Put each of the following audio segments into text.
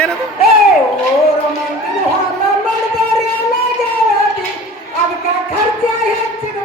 ಏನದು ಅದಕ್ಕ ಖರ್ಚ ಹೆಚ್ಚಿನ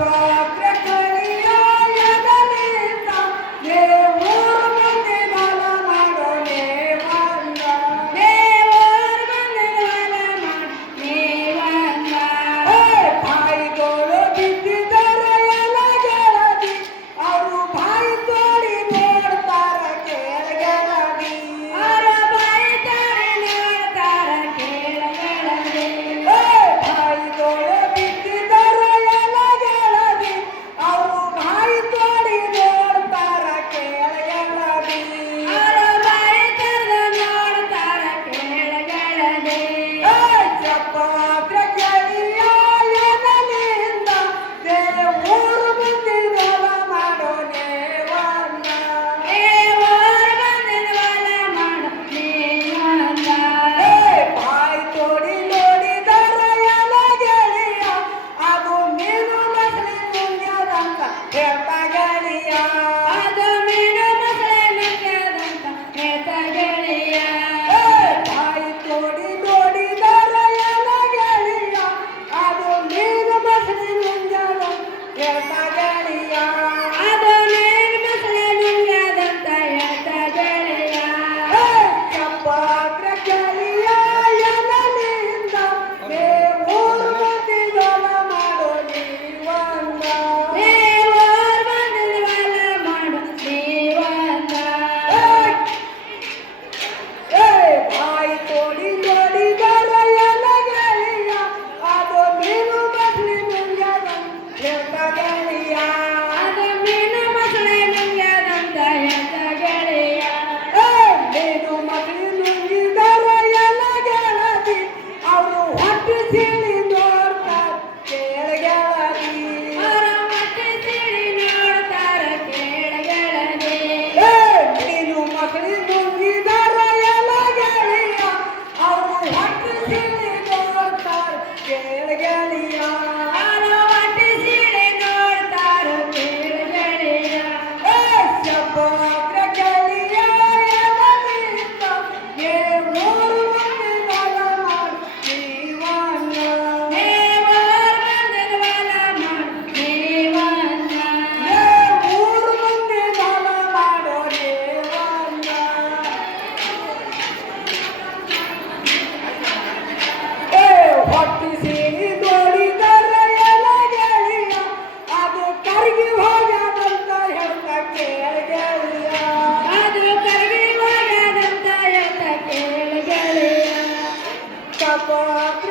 Bravo! Bob. Uh -huh.